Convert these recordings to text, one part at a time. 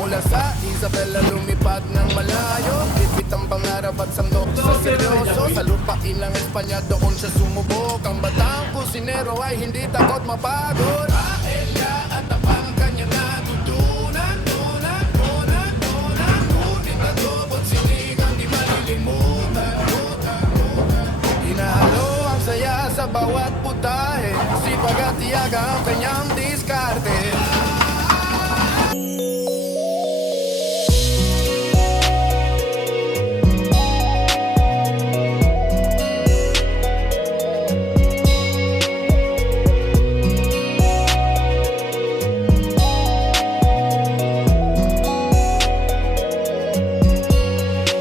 Mula sa Isabela lumipad ng malayo, bitbit ang pangarap at sandok sa seryoso. Sa lupain ng Espanya doon siya sumubok. Ang batang kusinero ay hindi takot mapagod. Paella at tapang kanya natutunan. Ngunit adobo't sinigang di malilimutan. Hinahalo ang saya sa bawat putahe, sipag at tiyaga ang kanyang diskarte.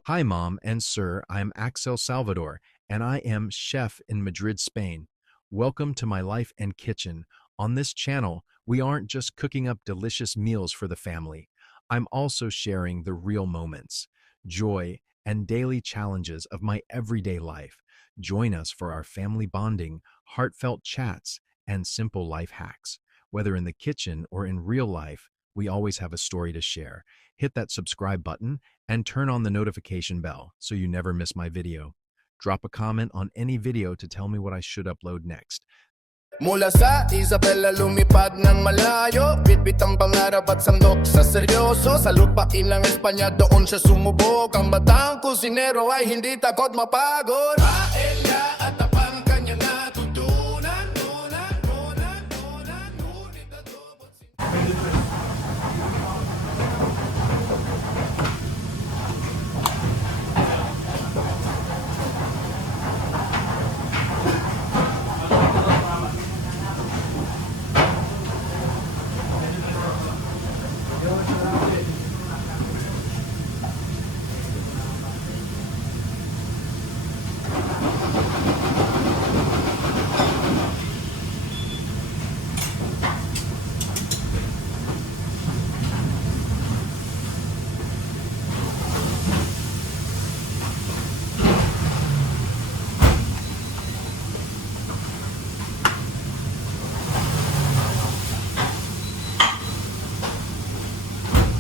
Hi, Mom and Sir. I'm Axel Salvador, and I am chef in Madrid, Spain. Welcome to my life and kitchen. On this channel, we aren't just cooking up delicious meals for the family. I'm also sharing the real moments, joy, and daily challenges of my everyday life. Join us for our family bonding, heartfelt chats, and simple life hacks. Whether in the kitchen or in real life, we always have a story to share. Hit that subscribe button and turn on the notification bell so you never miss my video. Drop a comment on any video to tell me what I should upload next. Mula sa Isabela lumipad ng malayo, bitbit ang pangarap at sandok sa seryoso. Sa lupain ng Espanya doon siya sumubok. Ang batang kusinero ay hindi takot mapagod. Paella at tapang kanya natutunan. Ngunit adobo't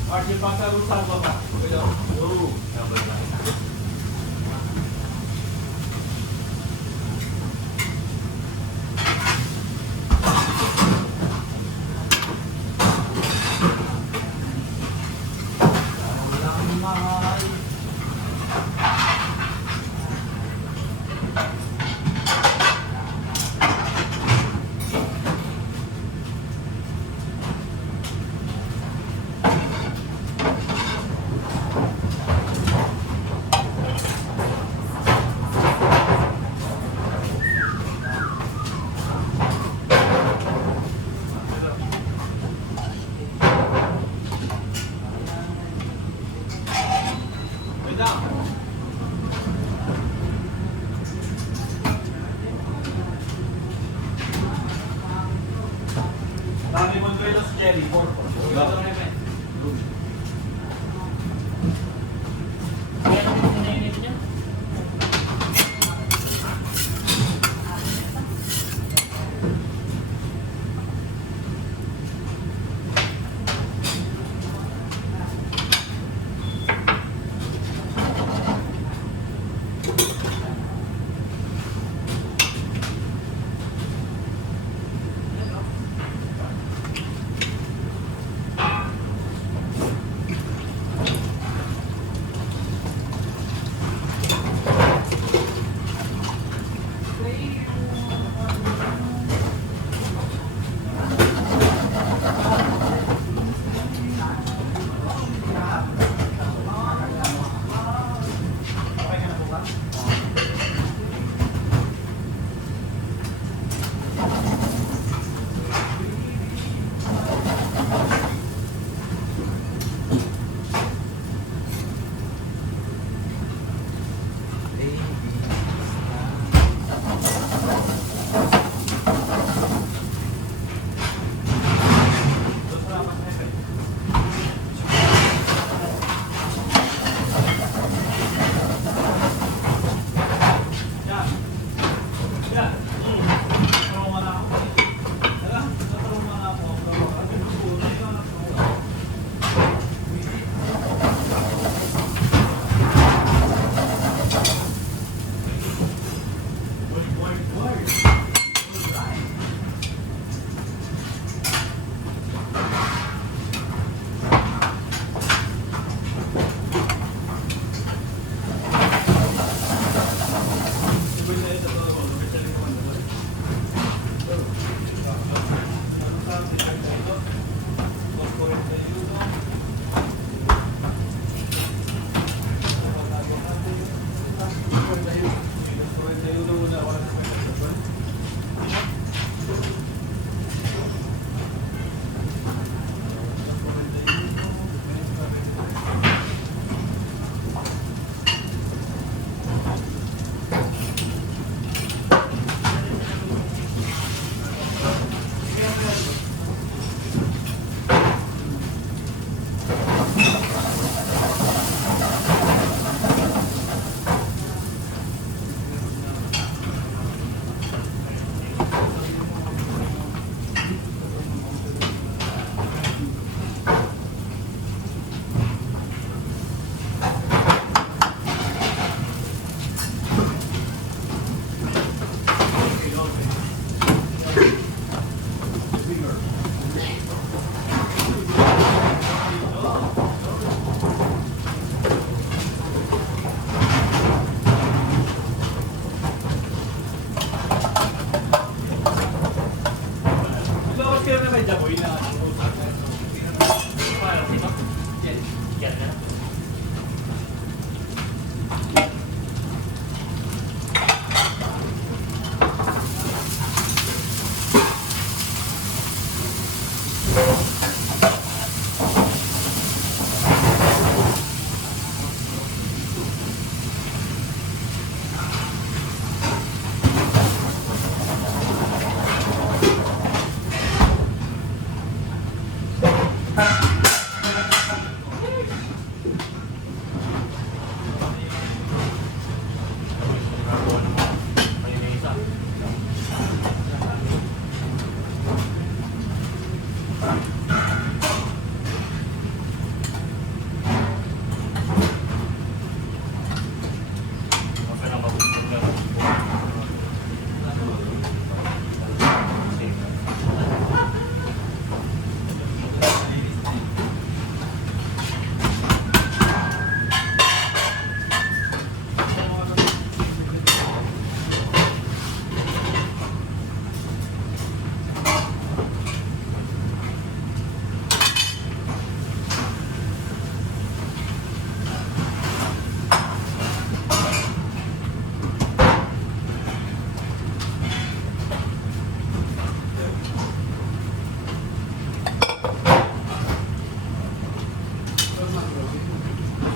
Archie pasa rusa bapak. Yang benar. Dami mong duelo sa Jerry, porpo.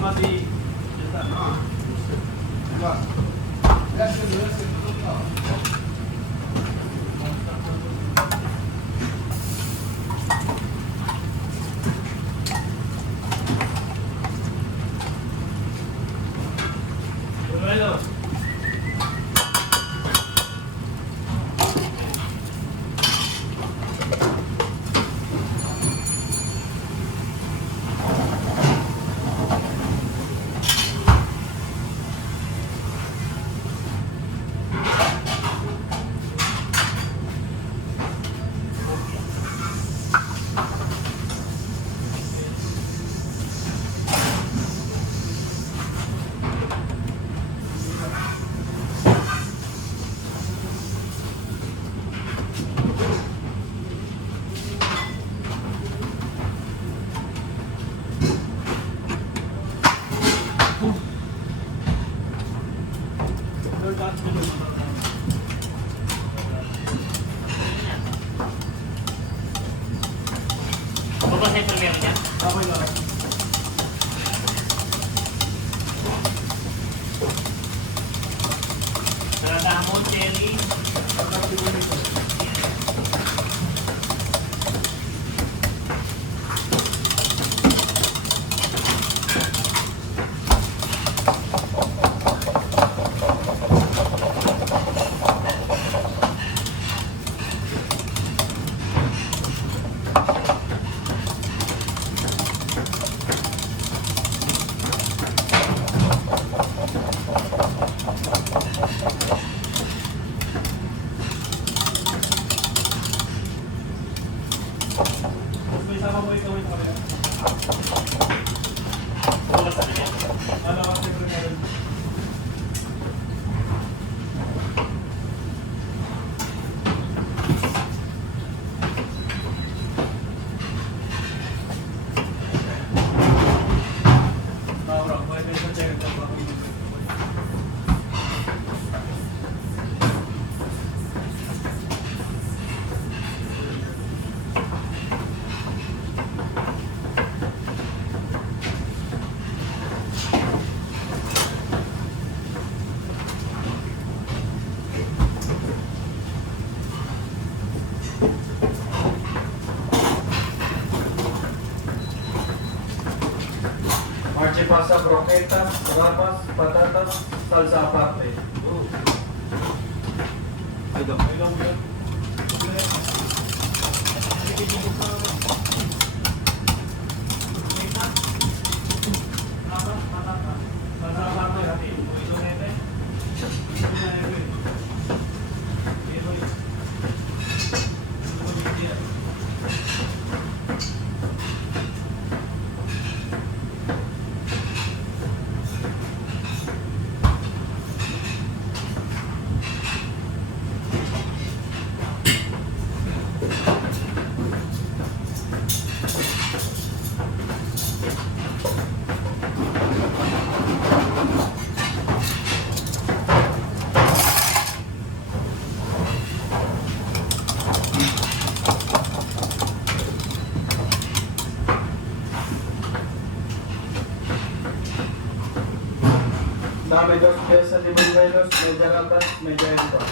Mati. Bueno. Bukas ay premiere niya. Okay lang. Sarada hamon, cherry. May sama mo ikaw ito kaya. Bukas na niya. Ano ang siyempre meron? Bro, may sa check ito pa. Marchipasa, croquetas, rapas, patatas, salsa aparte. Ay, dong. Ay, dong. Salsa aparte, hati. Ito nete. Dame 2 piezas de buñuelos, media lata, media entra.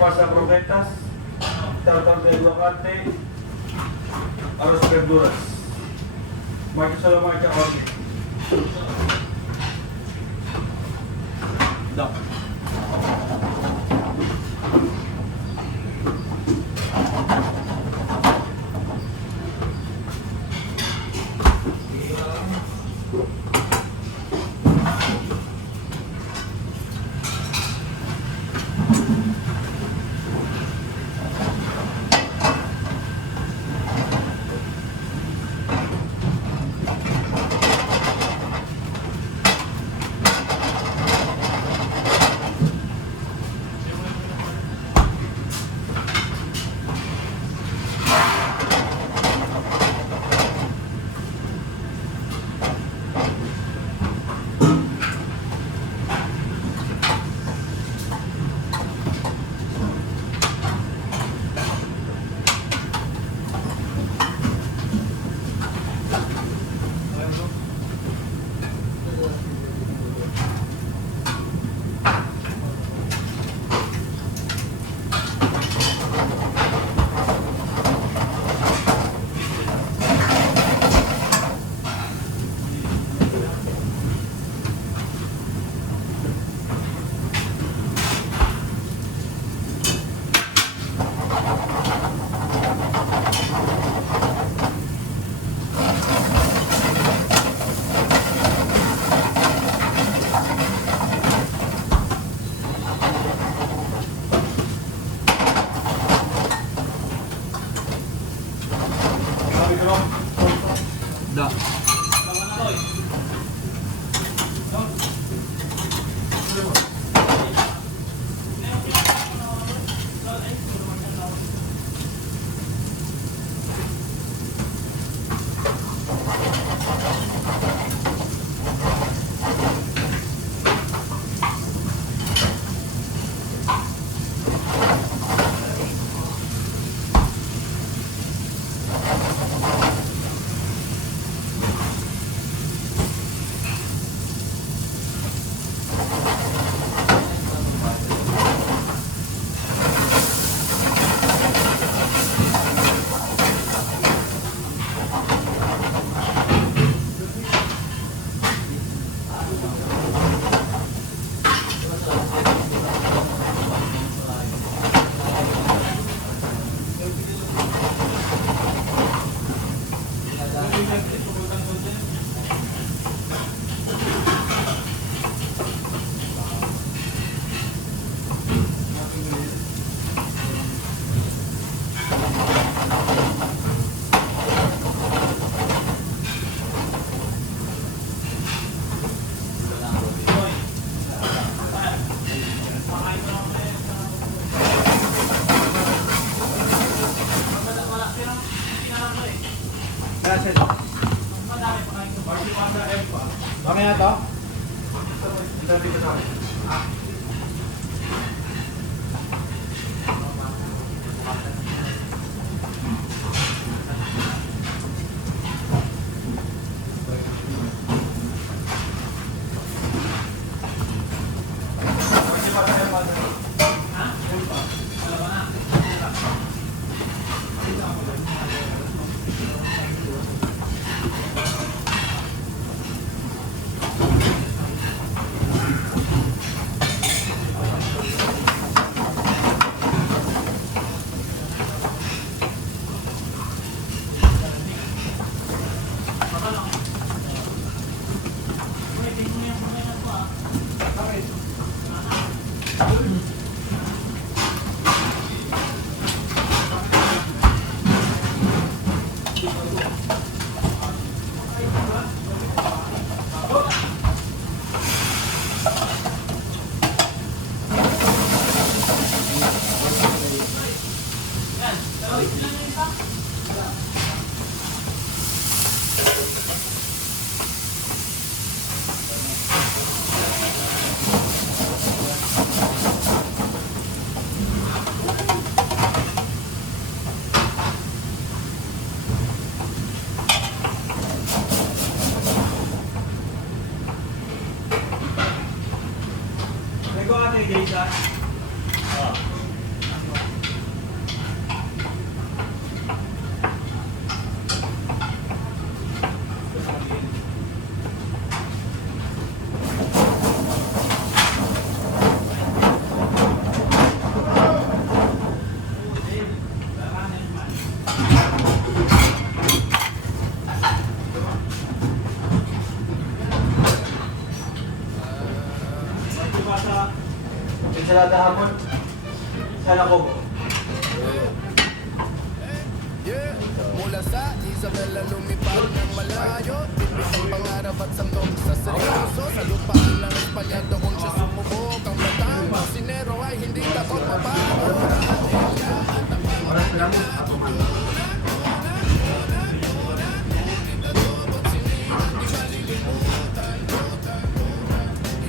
Pasta croquetas, tartar de aguacate, arroz verduras. Marcha solo marcha orden. Da. Nego ate, Geisha. Ensalada hapon. Sana ko. Yeah. Mula sa Isabela lumipad ng malayo, bitbit ang pangarap at sandok sa seryoso. Sa lupaan ng Espanya doon siya sumubok. Ang batang kusinero ay hindi takot mabago. Oras lang.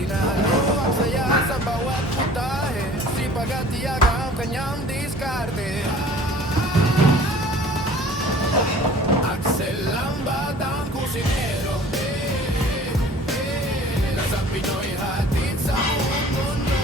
Hinahalo ang saya sa bawat putahe, sipag at tiyaga ang kanyang diskarte. Axel ang batang kusinero, nasa Pinoy hatid sa buong mundo.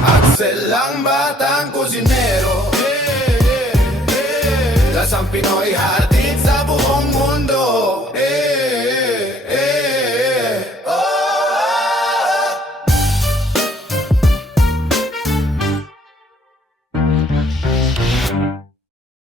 Axel ang batang kusinero, lasang Pinoy hatid sa buong mundo.